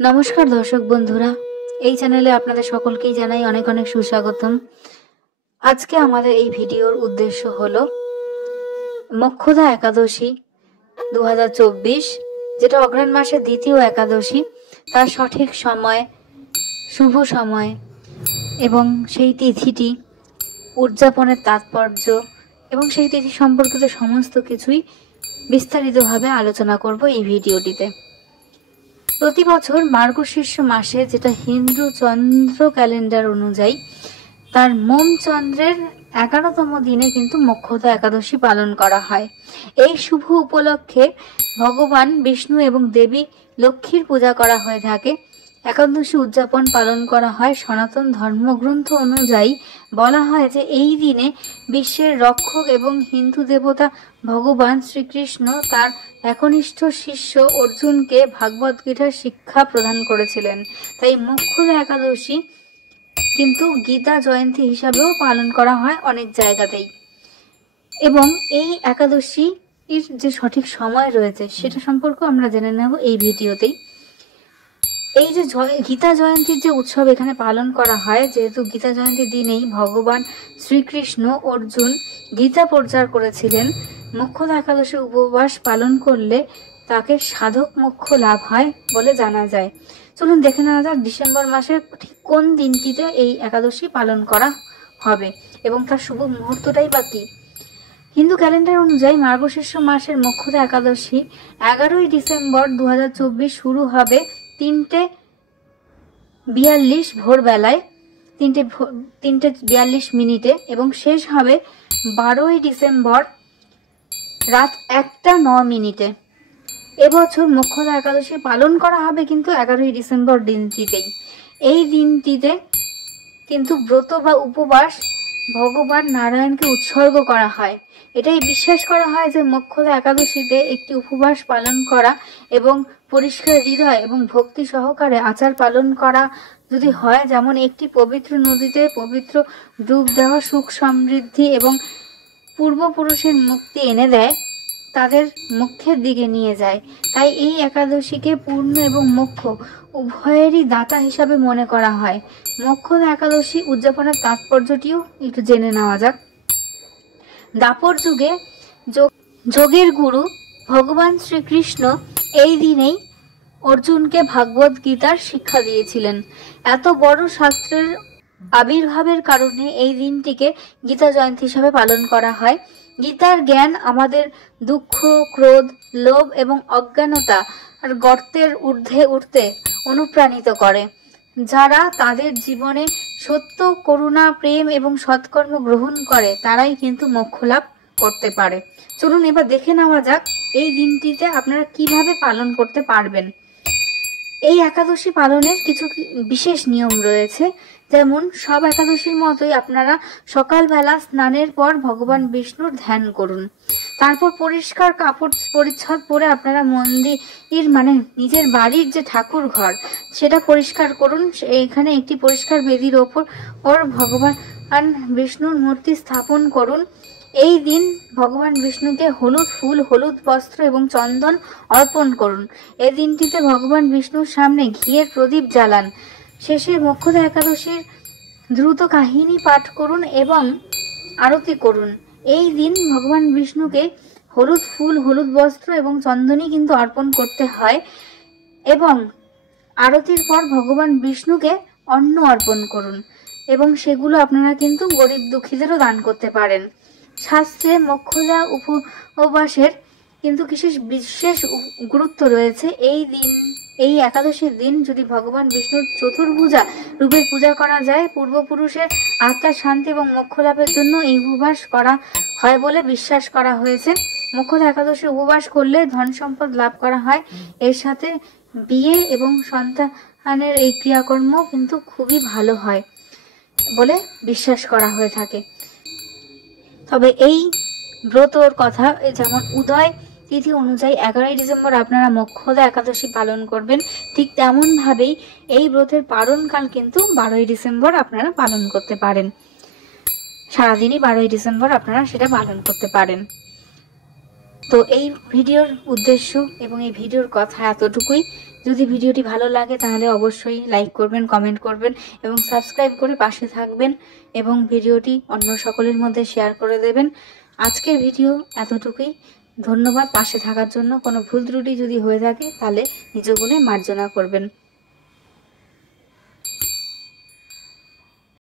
নমস্কার দর্শক বন্ধুরা, এই চ্যানেলে আপনাদের সকলকেই জানাই অনেক অনেক সুস্বাগতম। আজকে আমাদের এই ভিডিওর উদ্দেশ্য হলো মোক্ষদা একাদশী 2024, যেটা অগ্রহায়ণ মাসের দ্বিতীয় একাদশী, তার সঠিক সময়, শুভ সময় এবং সেই তিথিটি, উদযাপনের তাৎপর্য এবং সেই তিথি সম্পর্কিত সমস্ত কিছুই বিস্তারিতভাবে আলোচনা করব এই ভিডিওটিতে। প্রতি বছর মার্গশীর্ষ মাসে, যেটা হিন্দু চন্দ্র ক্যালেন্ডার অনুযায়ী তার মোম চন্দ্রের 11তম দিনে কিন্তু মোক্ষদা একাদশী পালন করা হয়। এই শুভ উপলক্ষে ভগবান বিষ্ণু এবং দেবী লক্ষ্মীর পূজা করা হয়ে থাকে। একাদশী উদযাপন পালন করা হয়। সনাতন ধর্মগ্রন্থ অনুযায়ী বলা হয় যে এই দিনে বিশ্বের রক্ষক এবং হিন্দু দেবতা ভগবান শ্রীকৃষ্ণ তার একনিষ্ঠ শিষ্য অর্জুনকে ভাগবত গীতার শিক্ষা প্রদান করেছিলেন। তাই মোক্ষদা একাদশী কিন্তু গীতা জয়ন্তী হিসাবেও পালন করা হয় অনেক জায়গাতেই। এবং এই একাদশীর যে সঠিক সময় রয়েছে সেটা সম্পর্কে আমরা জেনে নেব এই ভিডিওতেই। এই যে গীতা জয়ন্তীর যে উৎসব এখানে পালন করা হয়, যেহেতু গীতা জয়ন্তীর দিনেই ভগবান শ্রীকৃষ্ণ অর্জুন গীতা প্রচার করেছিলেন, মোক্ষদা একাদশী উপবাস পালন করলে তাকে সাধক মোক্ষ লাভ হয় বলে জানা যায়। চলুন দেখে নেওয়া যাক ডিসেম্বর মাসের ঠিক কোন দিনটিতে এই একাদশী পালন করা হবে এবং তার শুভ মুহূর্তটাই বা কি। হিন্দু ক্যালেন্ডার অনুযায়ী মার্গশীর্ষ মাসের মোক্ষদা একাদশী 11ই ডিসেম্বর 2024 শুরু হবে 3:42 ভোরবেলায়, 3:42 এবং শেষ হবে 12ই ডিসেম্বর রাত 1:09। এবছর মোক্ষদা একাদশী পালন করা হবে কিন্তু 11ই ডিসেম্বর দিনটিতেই। এই দিনটিতে কিন্তু ব্রত বা উপবাস ভগবান নারায়ণকে উৎসর্গ করা হয়। এটাই বিশ্বাস করা হয় যে মোক্ষদা একাদশীতে একটি উপবাস পালন করা এবং পরিষ্কার হৃদয় এবং ভক্তি সহকারে আচার পালন করা যদি হয়, যেমন একটি পবিত্র নদীতে পবিত্র ডুব দেওয়া সুখ সমৃদ্ধি এবং পূর্বপুরুষের মুক্তি এনে দেয়, তাদের মুখ্যের দিকে নিয়ে যায়। তাই এই একাদশীকে পূর্ণ এবং মোক্ষ উভয়েরই দাতা হিসাবে মনে করা হয়। মোক্ষদা একাদশী উদযাপনের তাৎপর্যটিও একটু জেনে নেওয়া যাক। দ্বাপর যুগে যোগের গুরু ভগবান শ্রীকৃষ্ণ এই দিনেই অর্জুনকে ভাগবত গীতার শিক্ষা দিয়েছিলেন। এত বড় শাস্ত্রের আবির্ভাবের কারণে এই দিনটিকে গীতা জয়ন্তী হিসাবে পালন করা হয়। গীতার জ্ঞান আমাদের দুঃখ, ক্রোধ, লোভ এবং অজ্ঞানতা আর গর্তের ঊর্ধ্বে উঠতে অনুপ্রাণিত করে। যারা তাদের জীবনে সত্য, করুণা, প্রেম এবং সৎকর্ম গ্রহণ করে তারাই কিন্তু মোক্ষ লাভ করতে পারে। চলুন এবার দেখে নেওয়া যাক এই দিনটিতে আপনারা কিভাবে পালন করতে পারবেন। এই একাদশী পালনের কিছু বিশেষ নিয়ম রয়েছে। যেমন সব একাদশীর মতোই আপনারা সকালবেলা স্নানের পর ভগবান বিষ্ণুর ধ্যান করুন। তারপর পরিষ্কার কাপড় পরিচ্ছদ পরে আপনারা মন্দির মানে নিজের বাড়ির যে ঠাকুর ঘর সেটা পরিষ্কার করুন। এখানে একটি পরিষ্কার বেদির ওপর ভগবান বিষ্ণুর মূর্তি স্থাপন করুন। এই দিন ভগবান বিষ্ণুকে হলুদ ফুল, হলুদ বস্ত্র এবং চন্দন অর্পণ করুন। এই দিনটিতে ভগবান বিষ্ণুর সামনে ঘিয়ের প্রদীপ জ্বালান। শেষে মোক্ষদা একাদশীর দ্রুত কাহিনী পাঠ করুন এবং আরতি করুন। এই দিন ভগবান বিষ্ণুকে হলুদ ফুল, হলুদ বস্ত্র এবং চন্দনই কিন্তু অর্পণ করতে হয় এবং আরতির পর ভগবান বিষ্ণুকে অন্ন অর্পণ করুন এবং সেগুলো আপনারা কিন্তু গরিব দুঃখীদেরও দান করতে পারেন। শাস্ত্রে মোক্ষদা উপবাসের কিন্তু বিশেষ গুরুত্ব রয়েছে। এই একাদশীর দিন যদি ভগবান বিষ্ণুর চতুর্ভুজা রূপে পূজা করা যায়, পূর্বপুরুষের আত্মার শান্তি এবং মোক্ষ লাভের জন্য এই উপবাস করা হয় বলে বিশ্বাস করা হয়েছে। মোক্ষদা একাদশী উপবাস করলে ধন সম্পদ লাভ করা হয়। এর সাথে বিয়ে এবং সন্তানের এই ক্রিয়াকর্ম কিন্তু খুবই ভালো হয় বলে বিশ্বাস করা হয়ে থাকে। তবে এই ব্রতর কথা যেমন উদয় তিথি অনুযায়ী 11ই ডিসেম্বর আপনারা মোক্ষদা একাদশী পালন করবেন, ঠিক তেমন ভাবেই এই ব্রতের পালনকাল কিন্তু 12ই ডিসেম্বর আপনারা পালন করতে পারেন। সারাদিনই 12ই ডিসেম্বর আপনারা সেটা পালন করতে পারেন। তো এই ভিডিওর উদ্দেশ্য এবং এই ভিডিওর কথা এতটুকুই। যদি ভিডিওটি ভালো লাগে তাহলে অবশ্যই লাইক করবেন, কমেন্ট করবেন এবং সাবস্ক্রাইব করে পাশে থাকবেন এবং ভিডিওটি অন্য সকলের মধ্যে শেয়ার করে দেবেন। আজকের ভিডিও এতটুকুই। ধন্যবাদ পাশে থাকার জন্য। কোনো ভুল ত্রুটি যদি হয়ে থাকে তাহলে নিজ গুণে মার্জনা করবেন।